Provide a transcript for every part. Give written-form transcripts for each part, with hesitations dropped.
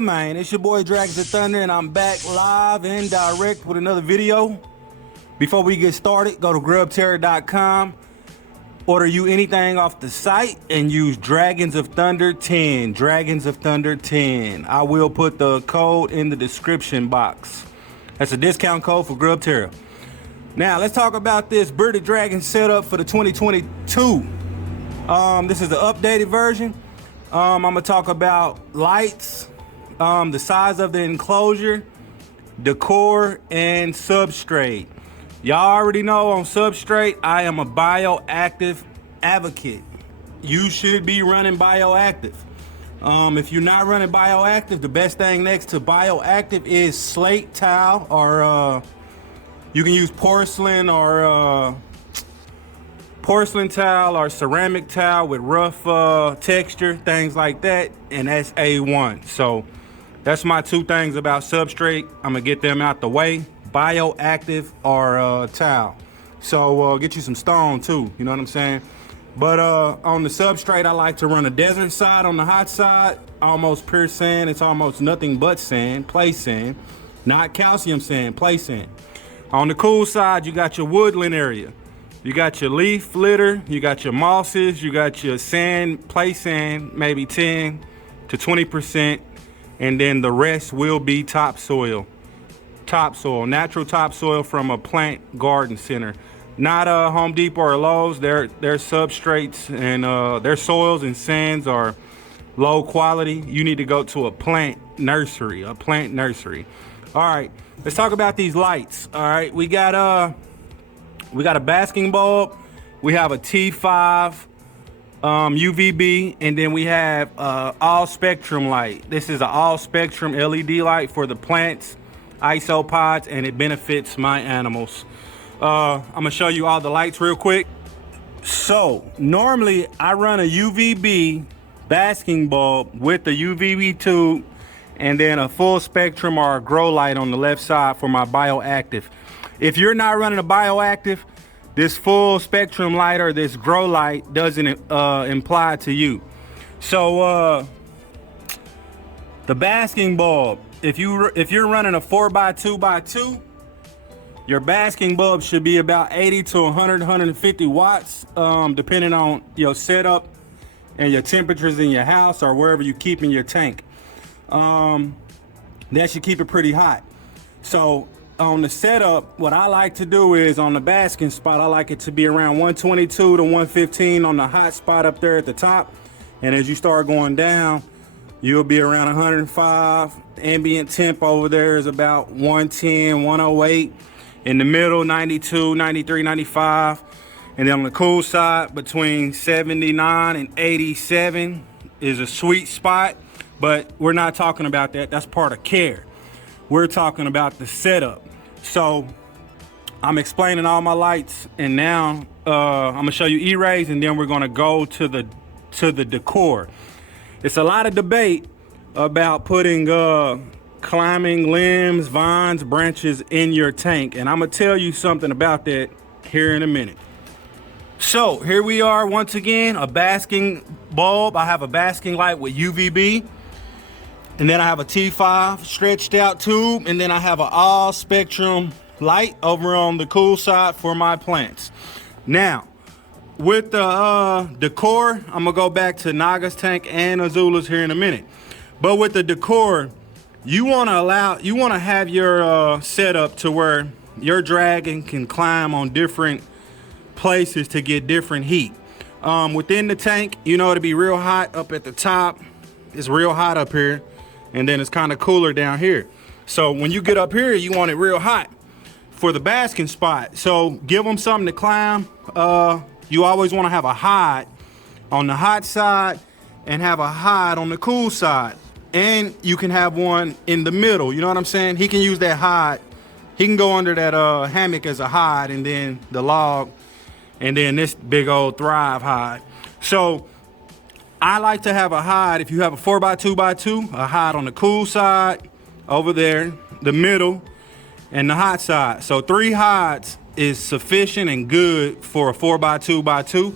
Yeah, man, it's your boy Dragons of Thunder, and I'm back live and direct with another video. Before we get started, go to Grubterra.com, order you anything off the site, and use Dragons of Thunder 10. Dragons of Thunder 10. I will put the code in the description box. That's a discount code for Grubterra. Now, let's talk about this Bearded Dragon setup for the 2022. This is the updated version. I'm gonna talk about lights, the size of the enclosure, decor, and substrate. Y'all already know on substrate, I am a bioactive advocate. You should be running bioactive. If you're not running bioactive, the best thing next to bioactive is slate tile, or you can use porcelain or porcelain tile or ceramic tile with rough texture, things like that, and that's A1. So that's my two things about substrate. I'm gonna get them out the way: bioactive or tile. So get you some stone too, you know what I'm saying? But on the substrate, I like to run a desert side. On the hot side, almost pure sand. It's almost nothing but sand, play sand, not calcium sand, play sand. On the cool side, you got your woodland area. You got your leaf litter, you got your mosses, you got your sand, play sand, maybe 10 to 20%, and then the rest will be topsoil. Topsoil, natural topsoil from a plant garden center. Not a Home Depot or Lowe's. Their substrates and their soils and sands are low quality. You need to go to a plant nursery, All right, let's talk about these lights. All right, we got a basking bulb, we have a T5 UVB, and then we have all spectrum light. This is an all spectrum LED light for the plants, isopods, and it benefits my animals. I'm gonna show you all the lights real quick. So normally I run a UVB basking bulb with the UVB tube, and then a full spectrum or a grow light on the left side for my bioactive. If you're not running a bioactive, this full spectrum light or this grow light doesn't apply to you. So the basking bulb, if you're running a 4x2x2, your basking bulb should be about 80 to 150 watts, depending on your setup and your temperatures in your house or wherever you keep in your tank. That should keep it pretty hot. So on the setup, what I like to do is on the basking spot, I like it to be around 122 to 115 on the hot spot up there at the top. And as you start going down, you'll be around 105. Ambient temp over there is about 110, 108. In the middle, 92, 93, 95. And then on the cool side, between 79 and 87 is a sweet spot. But we're not talking about that. That's part of care. We're talking about the setup. So I'm explaining all my lights, and now I'm gonna show you E-rays, and then we're gonna go to the decor. It's a lot of debate about putting climbing limbs, vines, branches in your tank, and I'm gonna tell you something about that here in a minute. So here we are once again, a basking bulb. I have a basking light with UVB. And then I have a T5 stretched out tube, and then I have an all spectrum light over on the cool side for my plants. Now, with the decor, I'm gonna go back to Naga's tank and Azula's here in a minute. But with the decor, you wanna have your setup to where your dragon can climb on different places to get different heat. Within the tank, you know, it'll be real hot up at the top. It's real hot up here. And then it's kind of cooler down here. So when you get up here, you want it real hot for the basking spot. So give them something to climb. You always want to have a hide on the hot side and have a hide on the cool side. And you can have one in the middle, you know what I'm saying? He can use that hide. He can go under that hammock as a hide, and then the log, and then this big old Thrive hide. So I like to have a hide. If you have a 4x2x2, a hide on the cool side over there, the middle, and the hot side. So 3 hides is sufficient and good for a 4x2x2.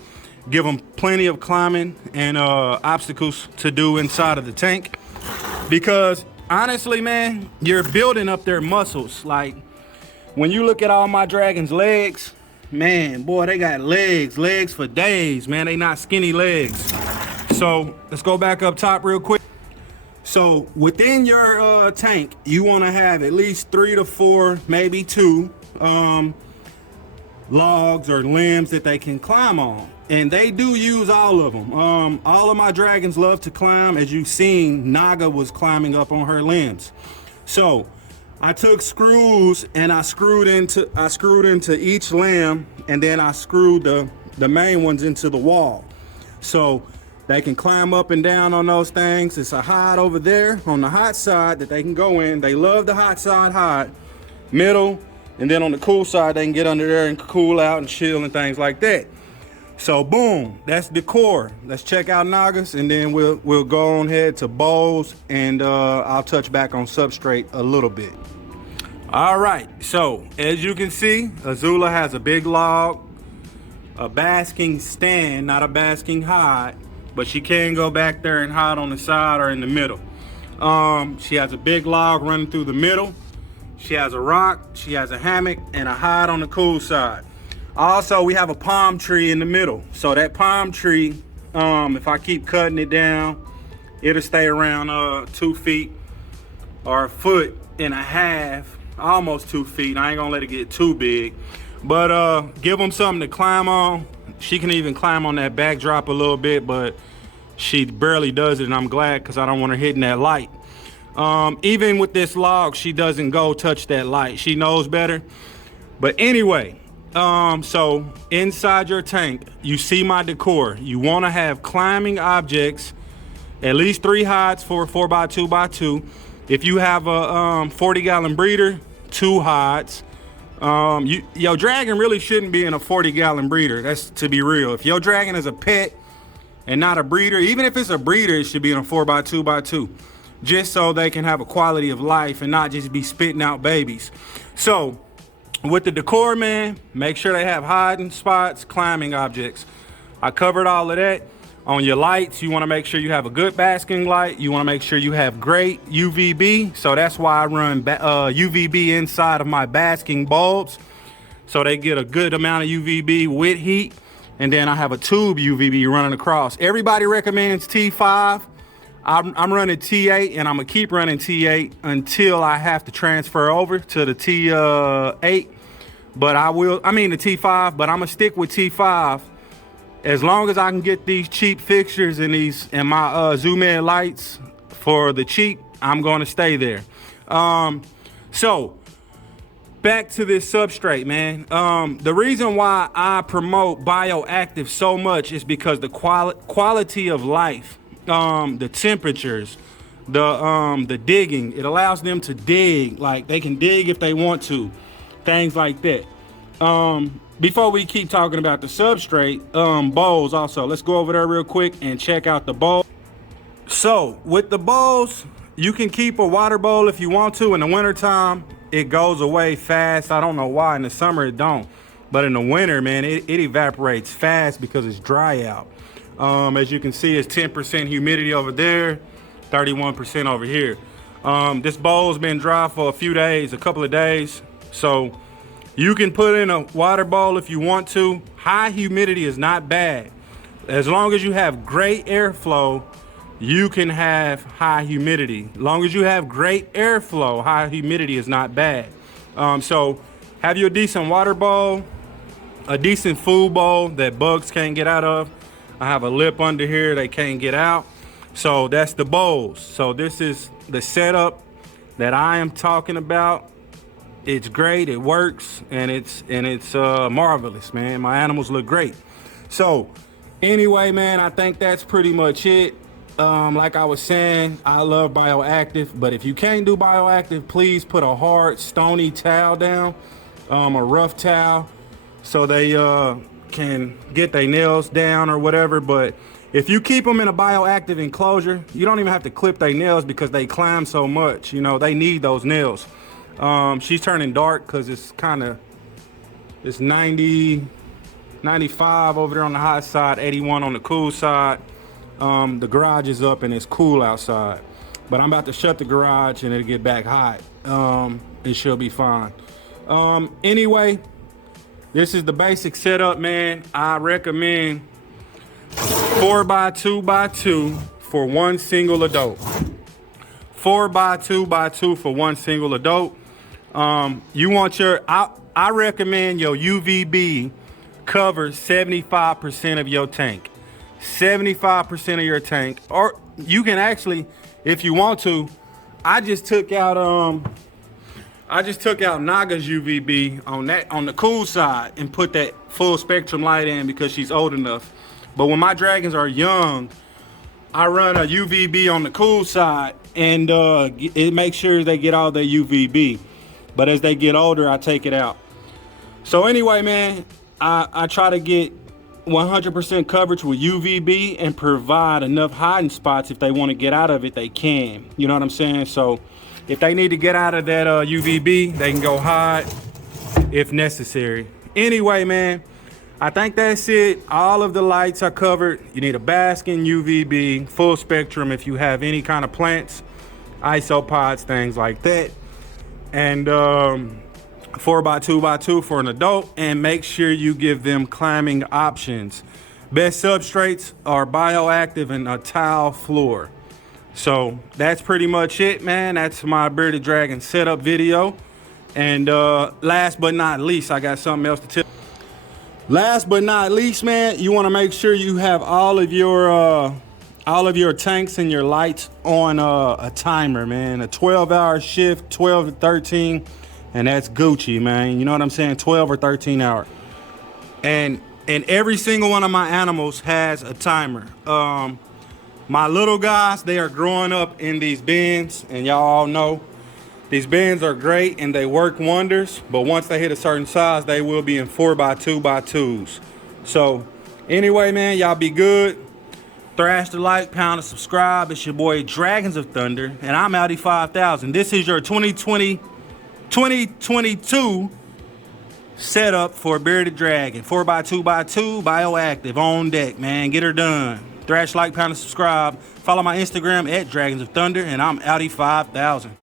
Give them plenty of climbing and obstacles to do inside of the tank. Because honestly, man, you're building up their muscles. Like when you look at all my dragons' legs, man, boy, they got legs for days, man. They not skinny legs. So let's go back up top real quick. So within your tank, you want to have at least 3 to 4, maybe 2 logs or limbs that they can climb on. And they do use all of them. All of my dragons love to climb. As you've seen, Naga was climbing up on her limbs. So I took screws and I screwed into each limb, and then I screwed the main ones into the wall. So they can climb up and down on those things. It's a hide over there on the hot side that they can go in. They love the hot side hide, middle, and then on the cool side, they can get under there and cool out and chill and things like that. So boom, that's decor. Let's check out Nagas, and then we'll go on ahead to bowls, and I'll touch back on substrate a little bit. All right, so as you can see, Azula has a big log, a basking stand, not a basking hide, but she can go back there and hide on the side or in the middle. She has a big log running through the middle. She has a rock, she has a hammock, and a hide on the cool side. Also, we have a palm tree in the middle. So that palm tree, if I keep cutting it down, it'll stay around 2 feet or 1.5 feet, almost 2 feet. I ain't gonna let it get too big, but give them something to climb on. She can even climb on that backdrop a little bit, but she barely does it, and I'm glad, because I don't want her hitting that light. Even with this log, she doesn't go touch that light. She knows better. But anyway, so inside your tank, you see my decor. You want to have climbing objects, at least 3 hides for a 4x2x2. If you have a 40-gallon breeder, 2 hides. Your dragon really shouldn't be in a 40-gallon breeder. That's to be real. If your dragon is a pet and not a breeder, even if it's a breeder, it should be in a 4x2x2, just so they can have a quality of life and not just be spitting out babies. So with the decor, man, make sure they have hiding spots, climbing objects. I covered all of that. On your lights, you want to make sure you have a good basking light. You want to make sure you have great UVB. So that's why I run UVB inside of my basking bulbs, so they get a good amount of UVB with heat. And then I have a tube UVB running across. Everybody recommends T5. I'm running T8, and I'm gonna keep running T8 until I have to transfer over to the T8. But the T5, but I'm gonna stick with T5 as long as I can get these cheap fixtures and my zoom in lights for the cheap. I'm gonna stay there. So back to this substrate, man. The reason why I promote bioactive so much is because the quality of life, the temperatures, the digging, it allows them to dig. Like, they can dig if they want to, things like that. Before we keep talking about the substrate, bowls also, let's go over there real quick and check out the bowl. So with the bowls, you can keep a water bowl if you want to. In the wintertime, it goes away fast. I don't know why. In the summer it don't, but in the winter, man, it evaporates fast because it's dry out. As you can see, it's 10% humidity over there, 31% over here. This bowl's been dry for a couple of days. So you can put in a water bowl if you want to. High humidity is not bad. As long as you have great airflow, you can have high humidity. As long as you have great airflow, high humidity is not bad. So have you a decent water bowl, a decent food bowl that bugs can't get out of. I have a lip under here they can't get out. So that's the bowls. So this is the setup that I am talking about. It's great, it works, and it's marvelous, man. My animals look great. So anyway, man, I think that's pretty much it. Like I was saying, I love bioactive, but if you can't do bioactive, please put a hard stony towel down, a rough towel, so they can get their nails down or whatever. But if you keep them in a bioactive enclosure, you don't even have to clip their nails because they climb so much. You know, they need those nails. She's turning dark because it's 90, 95 over there on the hot side, 81 on the cool side. The garage is up and it's cool outside. But I'm about to shut the garage and it'll get back hot. It should be fine. Anyway, this is the basic setup, man. I recommend 4x2x2 for one single adult. 4x2x2 for one single adult. You want your, I recommend your UVB cover 75% of your tank. 75% of your tank. Or you can actually, if you want to, I just took out Naga's UVB on the cool side and put that full spectrum light in because she's old enough. But when my dragons are young, I run a UVB on the cool side and it makes sure they get all their UVB. But as they get older, I take it out. So anyway, man, I try to get 100% coverage with UVB and provide enough hiding spots. If they want to get out of it, they can. You know what I'm saying? So if they need to get out of that UVB, they can go hide if necessary. Anyway, man, I think that's it. All of the lights are covered. You need a basking UVB, full spectrum if you have any kind of plants, isopods, things like that. And 4x2x2 for an adult, and make sure you give them climbing options. Best substrates are bioactive and a tile floor. So that's pretty much it, man. That's my bearded dragon setup video. And last but not least, I got something else to tell. Last but not least, man, you want to make sure you have all of your tanks and your lights on a timer, man. A 12-hour shift, 12 to 13, and that's Gucci, man. You know what I'm saying? 12 or 13 hours. And every single one of my animals has a timer. My little guys, they are growing up in these bins, and y'all all know these bins are great and they work wonders, but once they hit a certain size, they will be in 4x2x2s. So anyway, man, y'all be good. Thrash the like, pound the subscribe. It's your boy Dragons of Thunder, and I'm OUTTIE 5000. This is your 2022 setup for Bearded Dragon. 4x2x2, bioactive, on deck, man. Get her done. Thrash, like, pound, and subscribe. Follow my Instagram at Dragons of Thunder, and I'm OUTTIE 5000.